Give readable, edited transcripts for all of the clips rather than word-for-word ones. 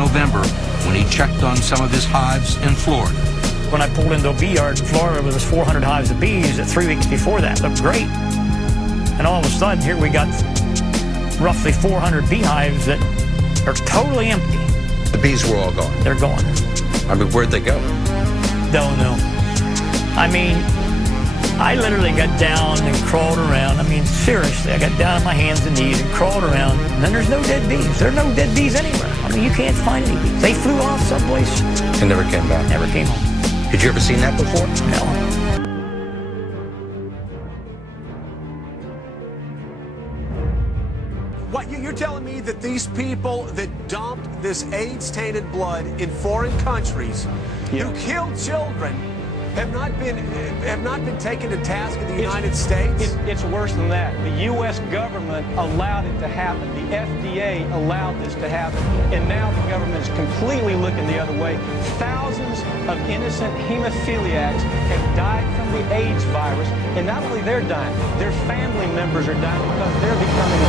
November when he checked on some of his hives in Florida. When I pulled into a bee yard in Florida, there was 400 hives of bees. 3 weeks before that looked great. And all of a sudden, here we got roughly 400 beehives that are totally empty. The bees were all gone. They're gone. I mean, where'd they go? Don't know. I mean, I literally got down and crawled around. I mean, seriously, I got down on my hands and knees and crawled around. And then there's no dead bees. There are no dead bees anywhere. I mean, you can't find any bees. They flew off someplace. And never came back? Never came home. Had you ever seen that before? No. What, you're telling me that these people that dumped this AIDS-tainted blood in foreign countries, who killed children, have not been taken to task in the United States? It's worse than that. The U.S. government allowed it to happen. The FDA allowed this to happen. And now the government is completely looking the other way. Thousands of innocent hemophiliacs have died from the AIDS virus. And not only they're dying, their family members are dying because they're becoming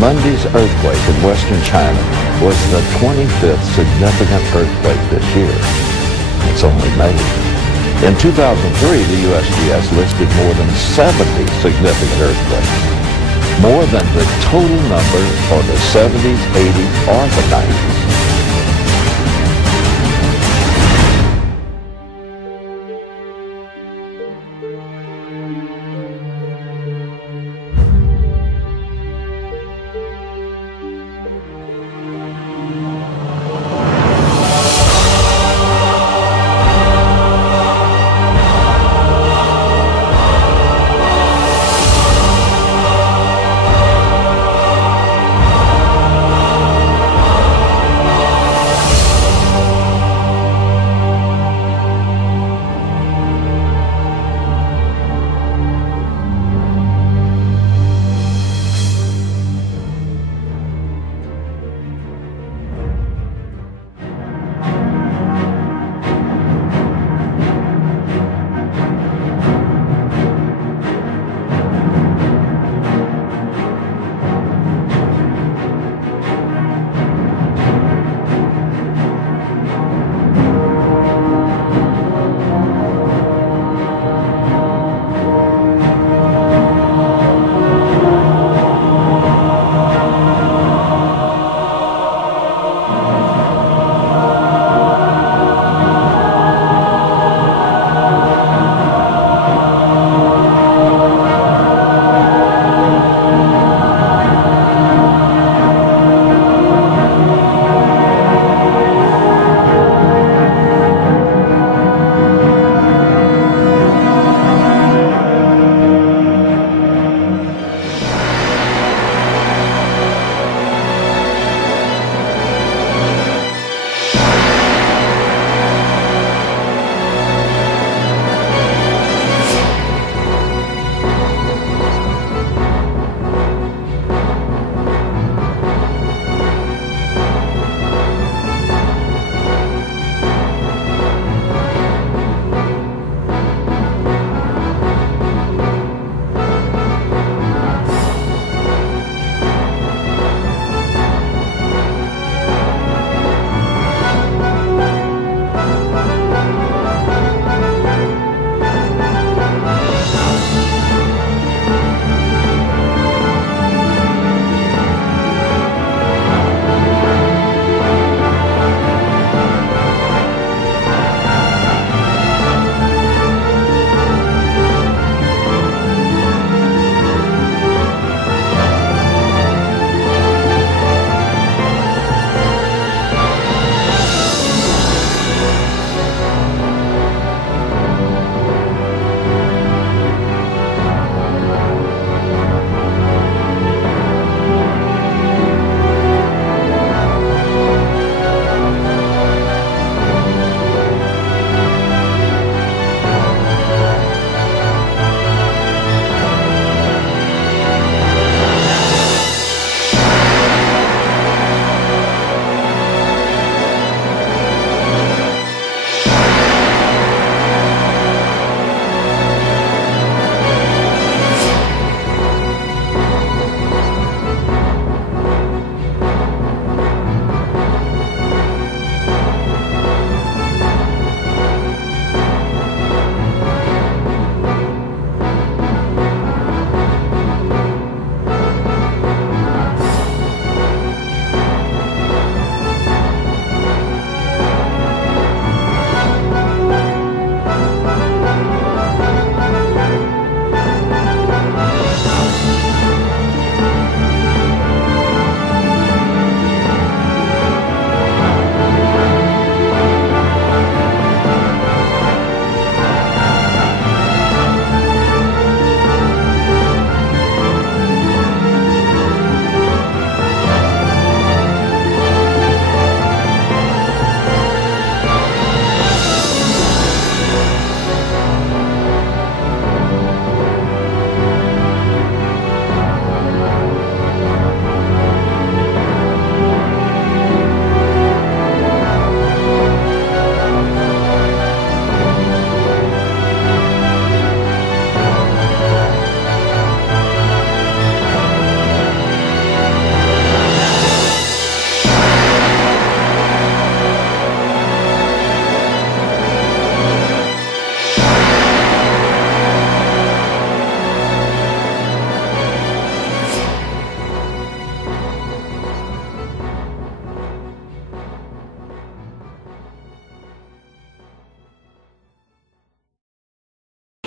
Monday's earthquake in western China was the 25th significant earthquake this year. It's only May. In 2003, the USGS listed more than 70 significant earthquakes, more than the total number for the 70s, 80s, or the 90s.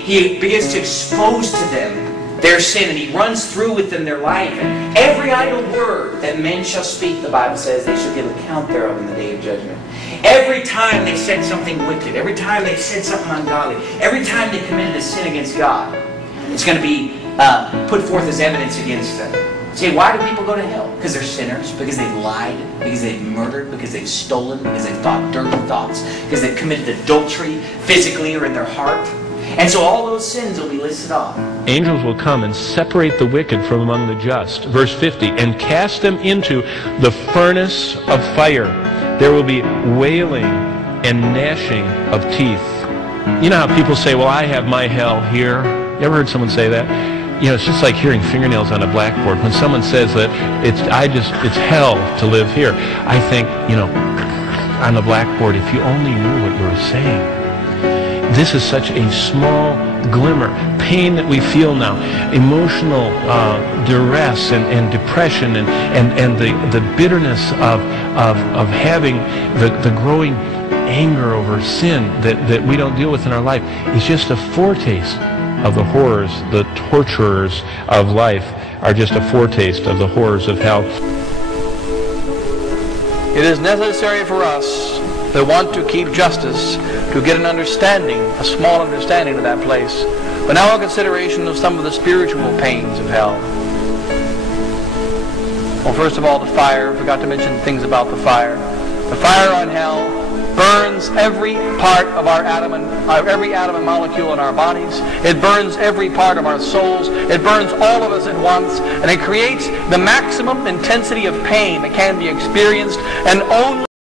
he begins to expose to them their sin, and he runs through with them their life. And every idle word that men shall speak, the Bible says, they shall give account thereof in the day of judgment. Every time they said something wicked, every time they said something ungodly, every time they committed a sin against God, it's going to be put forth as evidence against them. Say, why do people go to hell? Because they're sinners, because they've lied, because they've murdered, because they've stolen, because they've thought dirty thoughts, because they've committed adultery physically or in their heart. And so all those sins will be listed off. Angels will come and separate the wicked from among the just. Verse 50, and cast them into the furnace of fire. There will be wailing and gnashing of teeth. You know how people say, well, I have my hell here. You ever heard someone say that? You know, it's just like hearing fingernails on a blackboard. When someone says that it's hell to live here, I think, you know, on the blackboard, if you only knew what you were saying. This is such a small glimmer. Pain that we feel now, emotional duress and depression and the bitterness of having the growing anger over sin that we don't deal with in our life is just a foretaste of the horrors. The torturers of life are just a foretaste of the horrors of hell. It is necessary for us that want to keep justice to get an understanding, a small understanding of that place. But now a consideration of some of the spiritual pains of hell. Well, first of all, the fire. I forgot to mention things about the fire. The fire on hell burns every part of our every atom and molecule in our bodies. It burns every part of our souls. It burns all of us at once, and it creates the maximum intensity of pain that can be experienced, and only